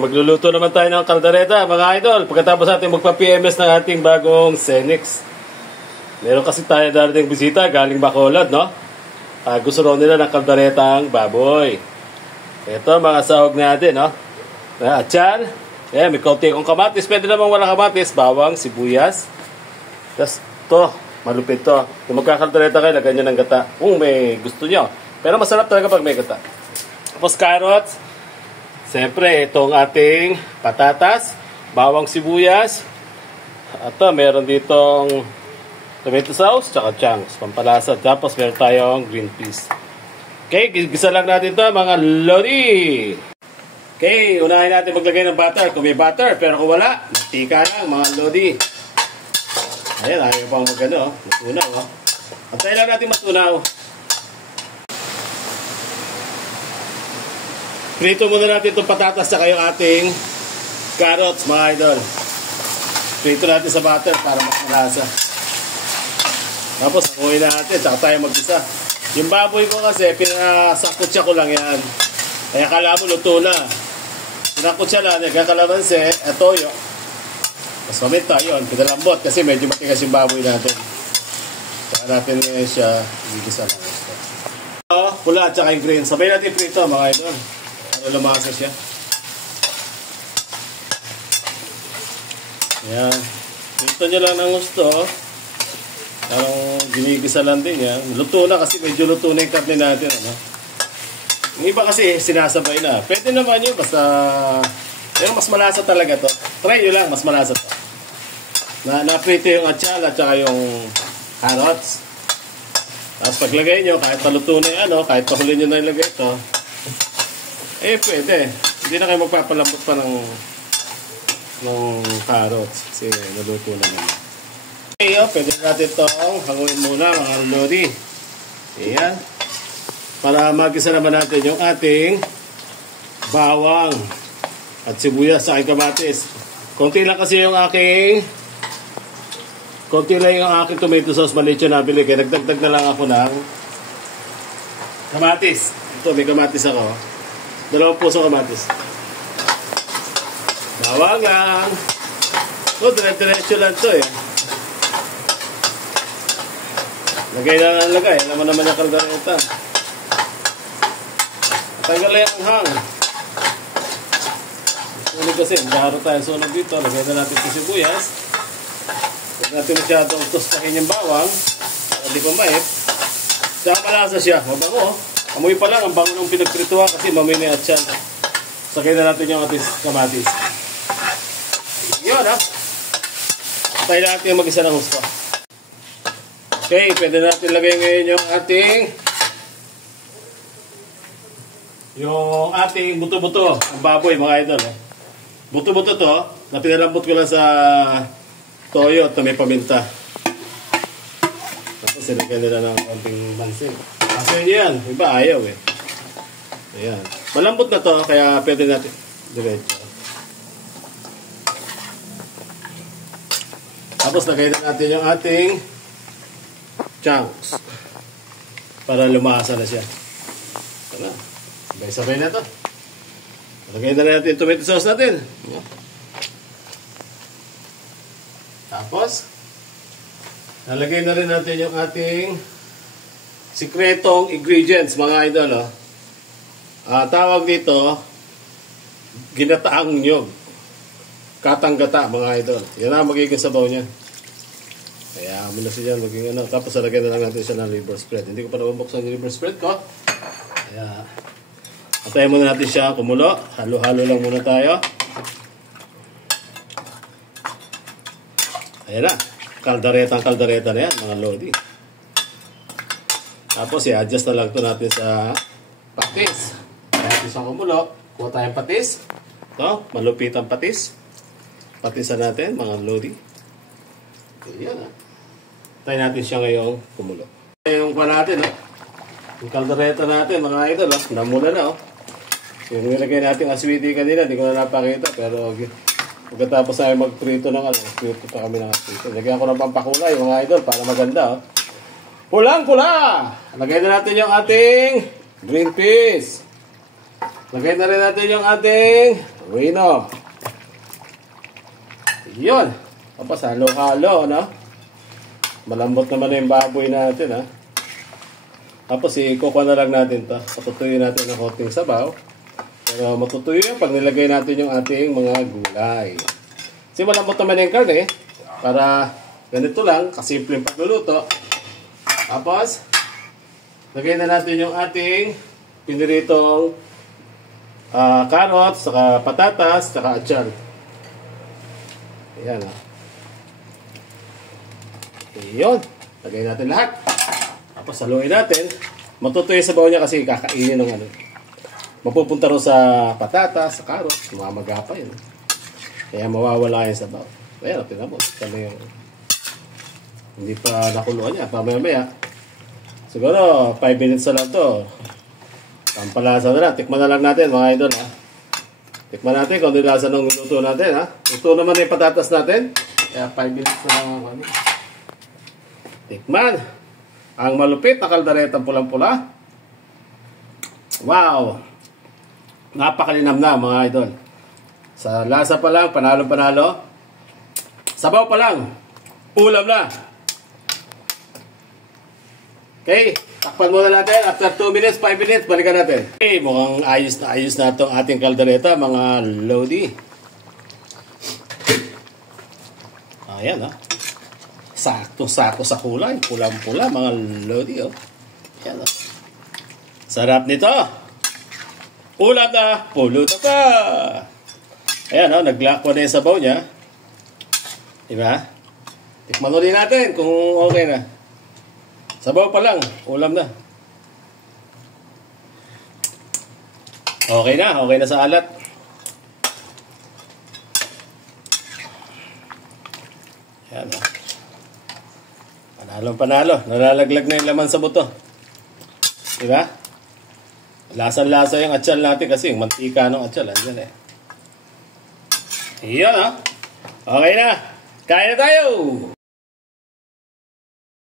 magluluto naman tayo ng kaldereta mga idol. Pagkatapos natin magpa-PMS ng ating bagong Senix. Meron kasi tayo darating bisita galing Bacolod, no? Gusto rin nila ng kalderetang baboy. Ito mga sahog natin, no? Atyan. May kaunti akong kamatis. Pwede naman walang kamatis. Bawang, sibuyas. Tapos ito, malupit to. Kung magkakaldereta kayo, lagyan nyo ng gata. Kung may gusto nyo. Pero masarap talaga pag may gata. Tapos carrots. Siyempre, itong ating patatas, bawang sibuyas. At meron ditong tomato sauce, tsaka chunks, pampalasa. Tapos meron tayong green peas. Okay, gisa lang natin to mga lodi. Okay, unahin natin maglagay ng butter. Kung may butter, pero kung wala, mantika lang mga lodi. Ayan, ayaw pang magano, matunaw. Antayin lang natin matunaw. Prito muna natin itong patatas saka yung ating carrots, mga idol. Prito natin sa butter para mas malasa. Tapos, hakuin natin, saka tayo mag-isa. Yung baboy ko kasi, pinasakutsa ko lang yan. Kaya kala mo, luto na. Pinakutsa lang, nagkakalamansi, toyo. Mas maminta, yun, pinalambot kasi medyo matigas yung baboy natin. Saka natin ngayon siya, igigisa lang. Pula at saka yung green. Sabay natin prito, mga idol. Para lumasa siya. Ayan. Ito nyo lang ng gusto. Parang ginigisa lang din yan. Luto na kasi medyo luto na yung karne natin. Ano? Yung iba kasi sinasabay na. Pwede naman yun. Basta pero mas malasa talaga to. Try nyo lang. Mas malasa to. Na-prito yung atsal at saka yung carrots. Tapos paglagay nyo, kahit paluto na yung ano, kahit pahuli nyo na ilagay ito, pwede. Hindi na kayo magpapalambot pa ng carrots. Kasi naluto naman. Okay, pwede natin itong hanguin muna mga lodi. Ayan. Para magisa naman natin yung ating bawang at sibuyas sa aking kamatis. Konti lang yung aking tomato sauce maliit yung nabili. Kaya nagdagdag na lang ako ng kamatis. Ito, may kamatis ako. 2 puso kamatis. Bawang lang. Dire-diretso lang ito eh. Lagay na lang lagay. Alam mo naman yung kaldereta. Tanggal lang ang hang. Sunog kasi. Maharo tayo sunog dito. Lagay na natin yung sibuyas. Huwag natin masyadong tostahin yung bawang. Hindi pa mait. Saka malasa siya. Mabango. Amoy pa lang, ang bango ng pinagprituhan kasi mamay na at yan. Sakay na natin yung ating kamatis. Yun ha. Tayo natin yung mag-isa ng husto. Okay, pwede natin lagay ngayon yung ating buto-buto. Ang baboy mga idol. Buto-buto to, na pinalambot ko lang sa toyo at may paminta. Tapos sinagyan nila ng konting mansin. Kasi yan, iba ayaw eh. Ayan. Malambot na to, kaya pwede natin diretso. Tapos lagay na natin yung ating chunks. Para lumasa na siya. Ito na. Sabay-sabay na to. Lagay na natin yung tomato sauce natin. Tapos, nalagay na rin natin yung ating sikretong ingredients, mga idol. Tawag dito, ginataang nyog. Katanggata, mga idol. Yan ang magiging sabaw niya. Kaya, muna siya dyan, magiging ano. Tapos, alagyan na lang natin siya ng liver spread. Hindi ko pa nabubuksan yung liver spread ko. Kaya, atayin muna natin siya kumulo. Halo-halo lang muna tayo. Ayan na. Kaldereta na yan, mga lodi. Tapos, i-adjust na lang ito natin sa patis. Kaya natin siyang kumulo. Kuha tayong patis. Ito, malupit ang patis. Patisan natin, mga lodi. Ayan na. Tayo natin siya ngayong kumulo. Yung pa natin, yung kaldereta natin, mga idol, namula na, Yung nilagay natin aswiti kanina, hindi ko na napakita, pero pagkatapos tayo magprito ng prito pa kami ng aswiti. Lagyan ko ng pampakulay, mga idol, para maganda, Pulang-pula! Lagay na natin yung ating green peas. Lagay na rin natin yung ating Bueno. Yun. Tapos halo-halo, no? Malambot naman na yung baboy natin, ha? Tapos ikukuha na lang natin to. Patutuyin natin ng konting sabaw. Pero matutuyo yun pag nilagay natin yung ating mga gulay. Kasi malambot naman yung karne, para ganito lang, kasimpleng pagluluto. Tapos, lagay na natin yung ating piniritong carrots, saka patatas, saka atyan. Ayan, ha. Ayun. Lagay natin lahat. Tapos haluin natin. Matutuyo sa sabaw niya kasi kakainin ng ano. Mapupunta rin sa patatas, sa carrots, mamamaga pa yun. Kaya mawawala yung sabaw. Ayan, tinamot. Kami yung hindi pa nakuluan niya. Pamaya-maya. Siguro, 5 minutes na lang to. Pampalasa na lang. Tikman na lang natin, mga idol, ha. Tikman natin kung ano yung lasa ng luto natin, ha. Luto naman yung patatas natin. Kaya 5 minutes na lang kami. Tikman. Ang malupit na kalderetang pulang-pula. Wow! Napakalinam na, mga idol. Sa lasa pa lang, panalo-panalo. Sabaw pa lang, ulam na. Okay, takpan muna natin. After 2 minutes, 5 minutes, balikan natin. Okay, mukhang ayos na itong ating kaldereta, mga lodi. Ayan, ha. Sakto-sako sa kulay. Pulang-pula, mga lodi, oh. Ayan, oh. Sarap nito. Ulam na, pulutan pa. Ayan, oh, naglako na yung sabaw niya. Diba? Tikman ulit natin kung okay na. Sabaw pa lang, ulam na. Okay na sa alat. Ayan, oh. Panalo. Nalalaglag na yung laman sa buto. Diba? Lasang-lasa yung atsal natin kasi yung mantika ng atsal. Andyan eh. Iyan, ha? Okay na. Kain na tayo!